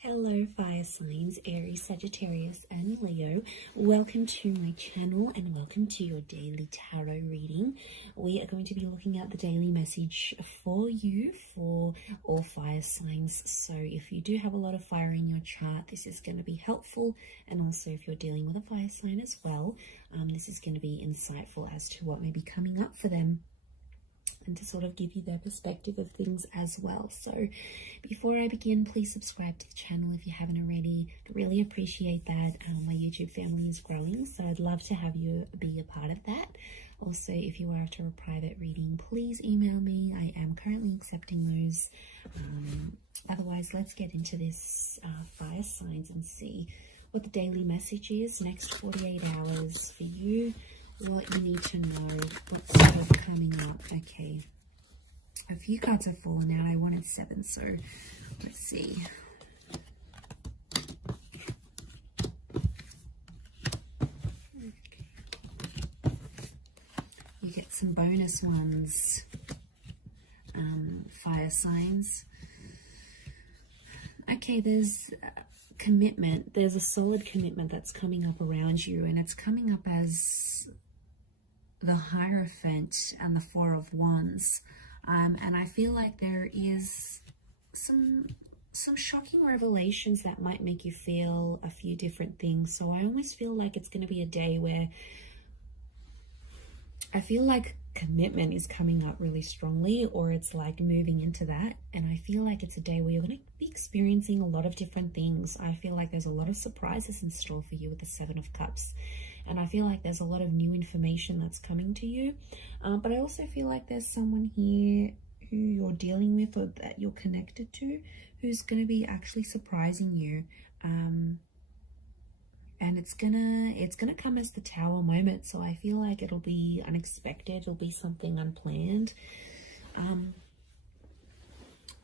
Hello fire signs, Aries, Sagittarius and Leo. Welcome to my channel and welcome to your daily tarot reading. We are going to be looking at the daily message for you for all fire signs. So if you do have a lot of fire in your chart, this is going to be helpful. And also if you're dealing with a fire sign as well, this is going to be insightful as to what may be coming up for them, and to sort of give you their perspective of things as well. So before I begin, please subscribe to the channel if you haven't already. I really appreciate that. My YouTube family is growing, so I'd love to have you be a part of that. Also, if you are after a private reading, please email me. I am currently accepting those. Otherwise, let's get into this fire signs and see what the daily message is. Next 48 hours for you. What you need to know, what's sort of coming up. Okay, a few cards have fallen out. I wanted 7, so let's see. Okay. You get some bonus ones, fire signs. Okay, there's commitment. There's a solid commitment that's coming up around you, and it's coming up as the Hierophant and the 4 of Wands, and I feel like there is some shocking revelations that might make you feel a few different things. So I almost feel like it's going to be a day where I feel like commitment is coming up really strongly, or it's like moving into that, and I feel like it's a day where you're going to be experiencing a lot of different things. I feel like there's a lot of surprises in store for you with the 7 of Cups. And I feel like there's a lot of new information that's coming to you. But I also feel like there's someone here who you're dealing with or that you're connected to who's going to be actually surprising you. And it's gonna come as the Tower moment. So I feel like it'll be unexpected. It'll be something unplanned.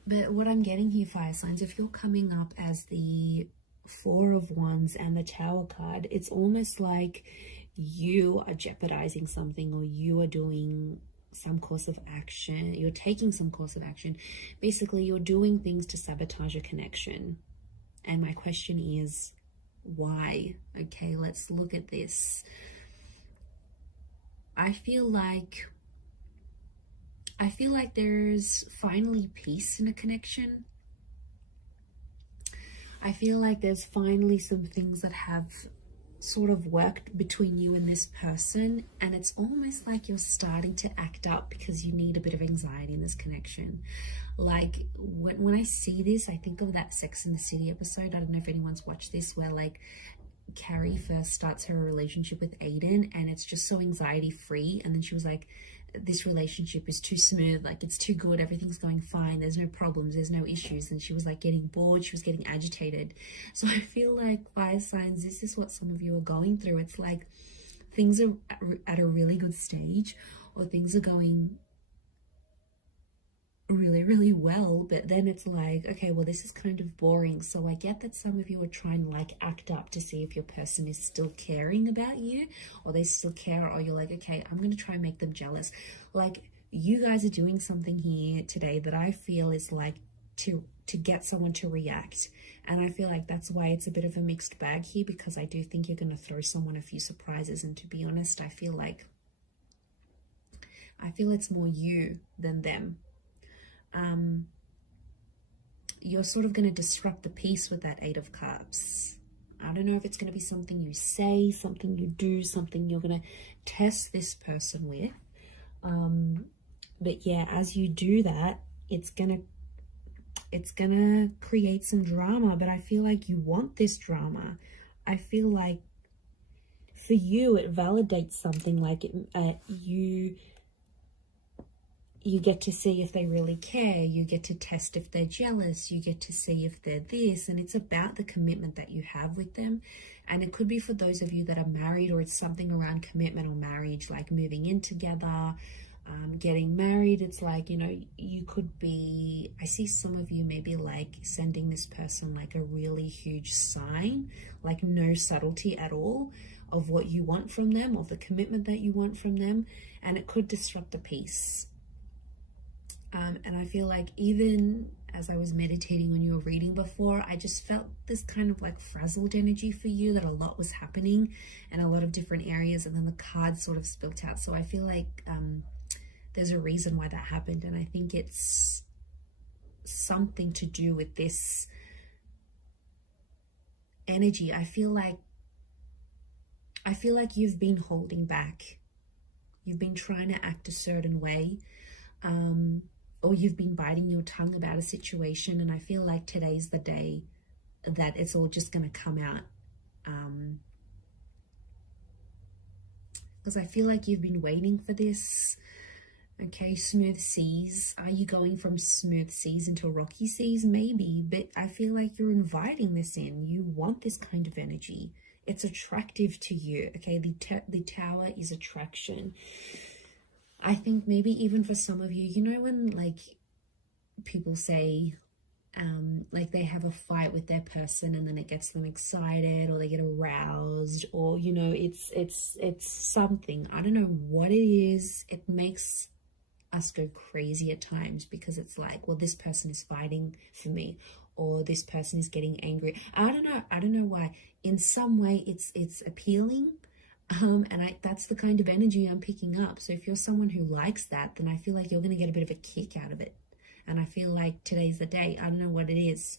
But what I'm getting here, fire signs, if you're coming up as the 4 of Wands and the Tower card, it's almost like you are jeopardizing something, or you are doing some course of action. You're taking some course of action. Basically, you're doing things to sabotage a connection. And my question is, why? Okay, let's look at this. I feel like there's finally peace in a connection. I feel like there's finally some things that have sort of worked between you and this person, and it's almost like you're starting to act up because you need a bit of anxiety in this connection. Like when I see this, I think of that Sex and the City episode. I don't know if anyone's watched this, where like Carrie first starts her relationship with Aiden, and it's just so anxiety free, and then she was like, this relationship is too smooth, like it's too good, everything's going fine, there's no problems, there's no issues. And she was like getting bored, she was getting agitated. So I feel like, fire signs, this is what some of you are going through. It's like things are at a really good stage, or things are going really well, but then it's like, okay, well, this is kind of boring. So I get that some of you are trying to like act up to see if your person is still caring about you, or they still care, or you're like, okay, I'm going to try and make them jealous. Like, you guys are doing something here today that I feel is like to get someone to react. And I feel like that's why it's a bit of a mixed bag here, because I do think you're going to throw someone a few surprises. And to be honest, I feel it's more you than them. You're sort of going to disrupt the peace with that 8 of Cups. I don't know if it's going to be something you say, something you do, something you're going to test this person with. But yeah, as you do that, it's gonna create some drama. But I feel like you want this drama. I feel like for you, it validates something. Like you get to see if they really care. You get to test if they're jealous. You get to see if they're this. And it's about the commitment that you have with them. And it could be for those of you that are married, or it's something around commitment or marriage, like moving in together, getting married. It's like, you know, you could be, I see some of you maybe like sending this person like a really huge sign, like no subtlety at all of what you want from them, of the commitment that you want from them. And it could disrupt the peace. And I feel like even as I was meditating on your reading before, I just felt this kind of like frazzled energy for you, that a lot was happening in a lot of different areas, and then the cards sort of spilt out. So I feel like there's a reason why that happened, and I think it's something to do with this energy. I feel like you've been holding back. You've been trying to act a certain way, or you've been biting your tongue about a situation, and I feel like today's the day that it's all just going to come out. Because I feel like you've been waiting for this. Okay, smooth seas. Are you going from smooth seas into rocky seas? Maybe, but I feel like you're inviting this in. You want this kind of energy. It's attractive to you. Okay, the tower is attraction. I think maybe even for some of you, you know, when like people say like they have a fight with their person and then it gets them excited, or they get aroused, or you know, it's something, I don't know what it is, it makes us go crazy at times, because it's like, well, this person is fighting for me, or this person is getting angry. I don't know why. In some way it's appealing, and that's the kind of energy I'm picking up. So if you're someone who likes that, then I feel like you're going to get a bit of a kick out of it. And I feel like today's the day. I don't know what it is.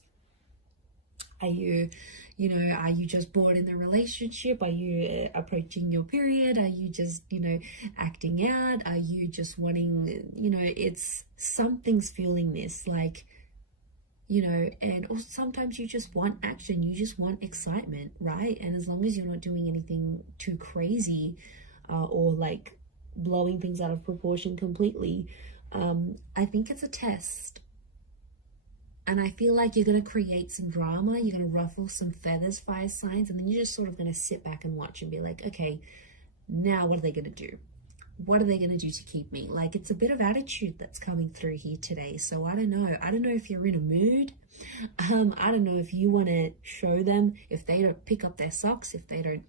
Are you just bored in the relationship? Are you approaching your period? Are you just, acting out? Are you just wanting, it's something's fueling this, like, and also sometimes you just want action. You just want excitement, right? And as long as you're not doing anything too crazy or like blowing things out of proportion completely, I think it's a test. And I feel like you're going to create some drama, you're going to ruffle some feathers, fire signs, and then you're just sort of going to sit back and watch and be like, okay, now what are they going to do? What are they going to do to keep me? Like, it's a bit of attitude that's coming through here today. So I don't know. I don't know if you're in a mood. I don't know if you want to show them, if they don't pick up their socks, if they don't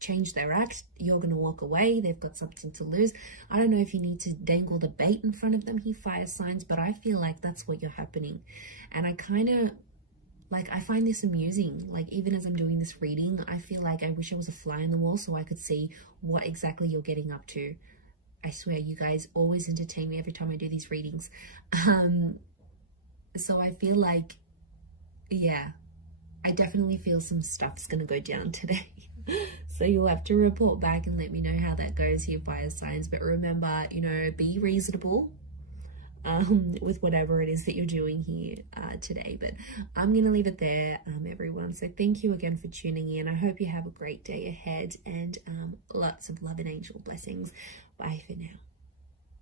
change their act, you're going to walk away. They've got something to lose. I don't know if you need to dangle the bait in front of them, he fire signs, but I feel like that's what you're happening. And I kind of like, I find this amusing. Like, even as I'm doing this reading, I feel like I wish I was a fly on the wall so I could see what exactly you're getting up to. I swear, you guys always entertain me every time I do these readings. So I feel like, yeah, I definitely feel some stuff's gonna go down today. So you'll have to report back and let me know how that goes here, fire signs. But remember, be reasonable with whatever it is that you're doing here today. But I'm gonna leave it there, everyone. So thank you again for tuning in. I hope you have a great day ahead, and lots of love and angel blessings. Bye for now.